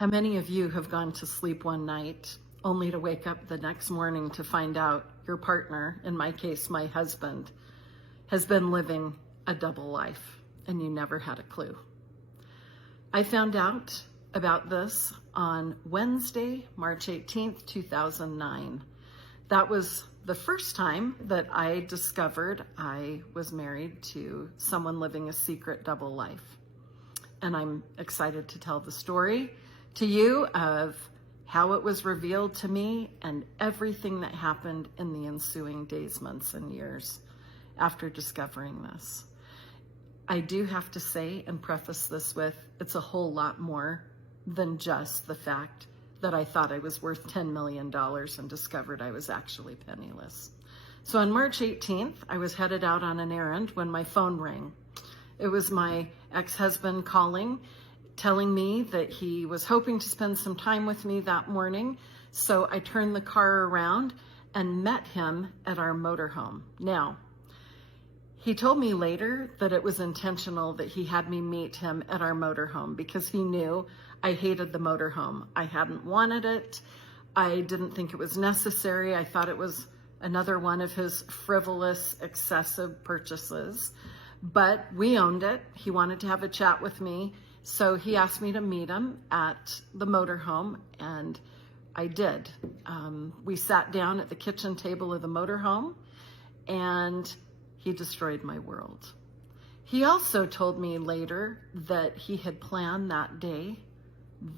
How many of you have gone to sleep one night only to wake up the next morning to find out your partner, in my case, my husband, has been living a double life and you never had a clue? I found out about this on Wednesday, March 18th, 2009. That was the first time that I discovered I was married to someone living a secret double life. And I'm excited to tell the story to you of how it was revealed to me and everything that happened in the ensuing days, months, and years after discovering this. I do have to say and preface this with, it's a whole lot more than just the fact that I thought I was worth $10 million and discovered I was actually penniless. So on March 18th, I was headed out on an errand when my phone rang. It was my ex-husband calling, telling me that he was hoping to spend some time with me that morning. So I turned the car around and met him at our motorhome. Now, he told me later that it was intentional that he had me meet him at our motorhome because he knew I hated the motorhome. I hadn't wanted it. I didn't think it was necessary. I thought it was another one of his frivolous, excessive purchases. But we owned it. He wanted to have a chat with me. So he asked me to meet him at the motorhome, and I did. We sat down at the kitchen table of the motorhome, and he destroyed my world. He also told me later that he had planned that day,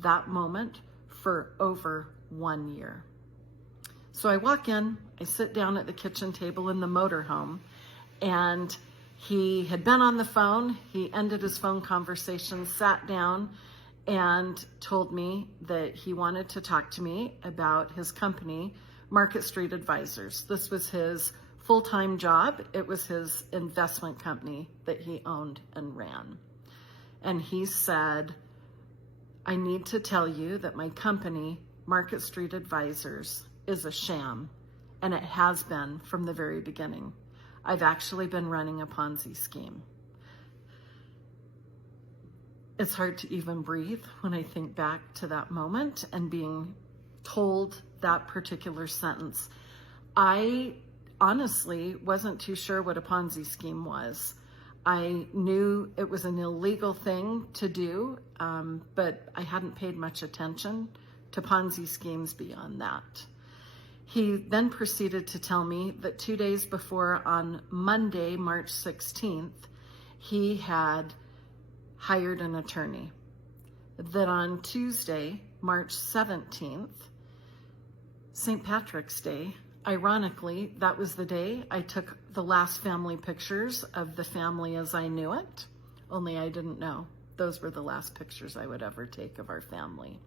that moment, for over 1 year. So I walk in, I sit down at the kitchen table in the motorhome, and he had been on the phone. He ended his phone conversation, sat down, and told me that he wanted to talk to me about his company, Market Street Advisors. This was his full-time job. It was his investment company that he owned and ran. And he said, I need to tell you that my company, Market Street Advisors, is a sham, and it has been from the very beginning. I've actually been running a Ponzi scheme. It's hard to even breathe when I think back to that moment and being told that particular sentence. I honestly wasn't too sure what a Ponzi scheme was. I knew it was an illegal thing to do, but I hadn't paid much attention to Ponzi schemes beyond that. He then proceeded to tell me that 2 days before, on Monday, March 16th, he had hired an attorney. That on Tuesday, March 17th, St. Patrick's Day, ironically, that was the day I took the last family pictures of the family as I knew it, only I didn't know those were the last pictures I would ever take of our family.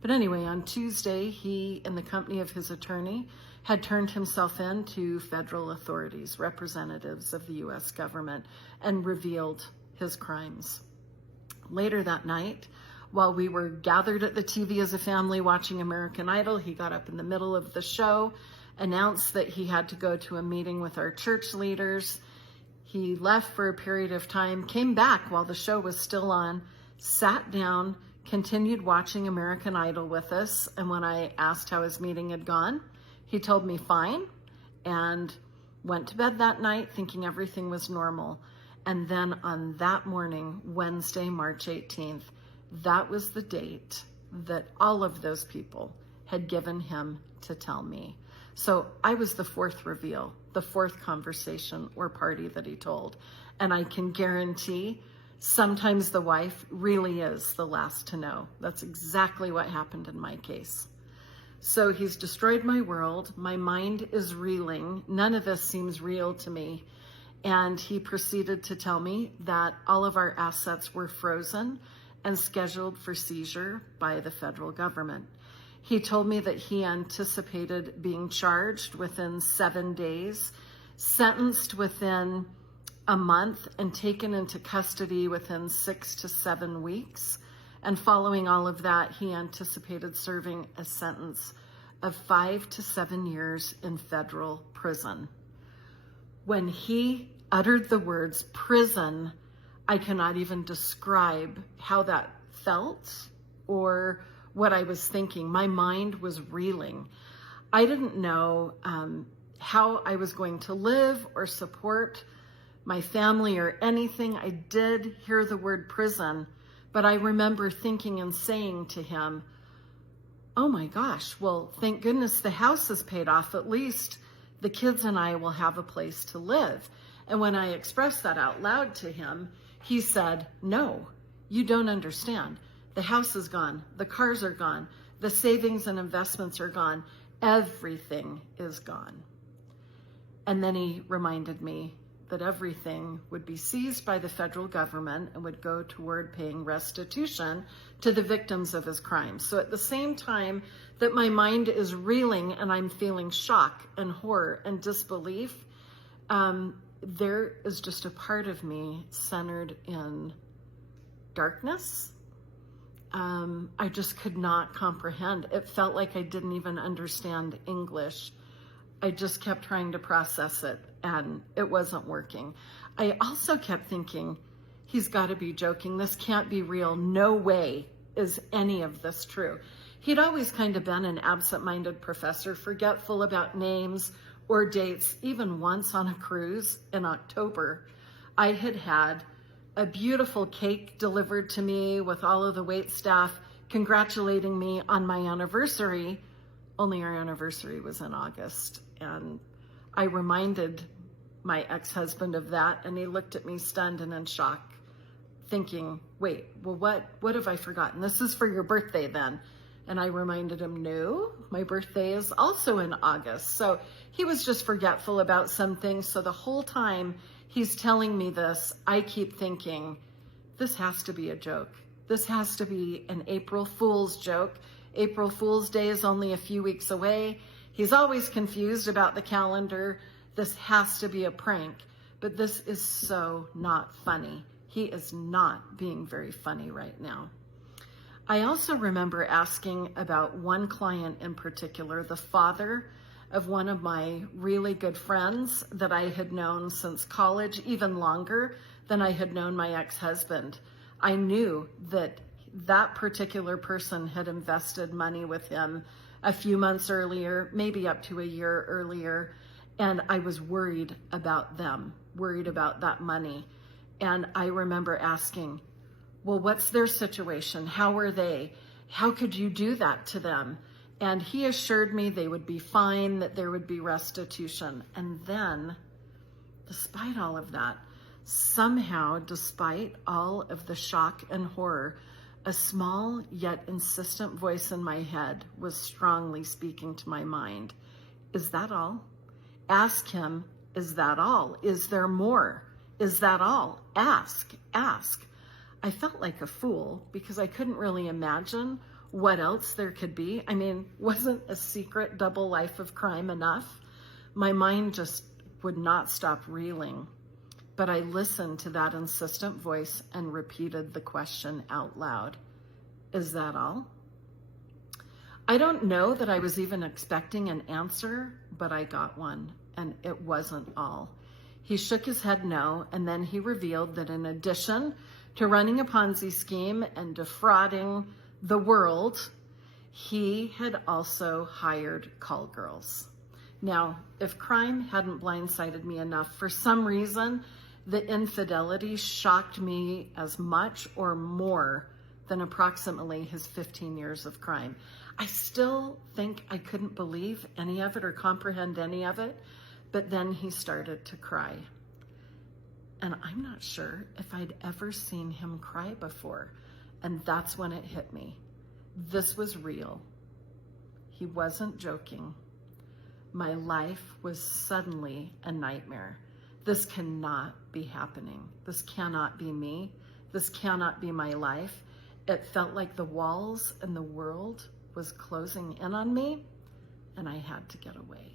But anyway, on Tuesday, he, in the company of his attorney, had turned himself in to federal authorities, representatives of the U.S. government, and revealed his crimes. Later that night, while we were gathered at the TV as a family watching American Idol, he got up in the middle of the show, announced that he had to go to a meeting with our church leaders. He left for a period of time, came back while the show was still on, sat down, continued watching American Idol with us, and when I asked how his meeting had gone, he told me fine, and went to bed that night thinking everything was normal. And then on that morning, Wednesday, March 18th, that was the date that all of those people had given him to tell me. So I was the fourth reveal, the fourth conversation or party that he told. And I can guarantee sometimes the wife really is the last to know. That's exactly what happened in my case. So he's destroyed my world. My mind is reeling. None of this seems real to me. And he proceeded to tell me that all of our assets were frozen and scheduled for seizure by the federal government. He told me that he anticipated being charged within 7 days, sentenced within a month, and taken into custody within 6 to 7 weeks. And following all of that, he anticipated serving a sentence of 5 to 7 years in federal prison. When he uttered the words prison, I cannot even describe how that felt or what I was thinking. My mind was reeling. I didn't know how I was going to live or support my family or anything. I did hear the word prison, but I remember thinking and saying to him, oh my gosh, well, thank goodness the house is paid off. At least the kids and I will have a place to live. And when I expressed that out loud to him, he said, no, you don't understand. The house is gone. The cars are gone. The savings and investments are gone. Everything is gone. And then he reminded me that everything would be seized by the federal government and would go toward paying restitution to the victims of his crimes. So at the same time that my mind is reeling and I'm feeling shock and horror and disbelief, there is just a part of me centered in darkness. I just could not comprehend. It felt like I didn't even understand English. I just kept trying to process it, and it wasn't working. I also kept thinking, he's got to be joking. This can't be real. No way is any of this true. He'd always kind of been an absent-minded professor, forgetful about names or dates. Even once on a cruise in October, I had had a beautiful cake delivered to me with all of the wait staff congratulating me on my anniversary. Only our anniversary was in August. And I reminded my ex-husband of that, and he looked at me stunned and in shock, thinking, wait, well, what have I forgotten? This is for your birthday then. And I reminded him, no, my birthday is also in August. So he was just forgetful about some things. So the whole time he's telling me this, I keep thinking, this has to be a joke. This has to be an April Fool's joke. April Fool's Day is only a few weeks away. He's always confused about the calendar. This has to be a prank, but this is so not funny. He is not being very funny right now. I also remember asking about one client in particular, the father of one of my really good friends that I had known since college, even longer than I had known my ex-husband. I knew that that particular person had invested money with him a few months earlier, maybe up to a year earlier, and I was worried about them, worried about that money. And I remember asking, well, what's their situation? How are they? How could you do that to them? And he assured me they would be fine, that there would be restitution. And then, despite all of that, somehow, despite all of the shock and horror, a small yet insistent voice in my head was strongly speaking to my mind. Is that all? Ask him, is that all? Is there more? Is that all? Ask, ask. I felt like a fool because I couldn't really imagine what else there could be. I mean, wasn't a secret double life of crime enough? My mind just would not stop reeling. But I listened to that insistent voice and repeated the question out loud. Is that all? I don't know that I was even expecting an answer, but I got one, and it wasn't all. He shook his head no, and then he revealed that in addition to running a Ponzi scheme and defrauding the world, he had also hired call girls. Now, if crime hadn't blindsided me enough, for some reason, the infidelity shocked me as much or more than approximately his 15 years of crime. I still think I couldn't believe any of it or comprehend any of it, but then he started to cry. And I'm not sure if I'd ever seen him cry before. And that's when it hit me. This was real. He wasn't joking. My life was suddenly a nightmare. This cannot be happening. This cannot be me. This cannot be my life. It felt like the walls and the world was closing in on me, and I had to get away.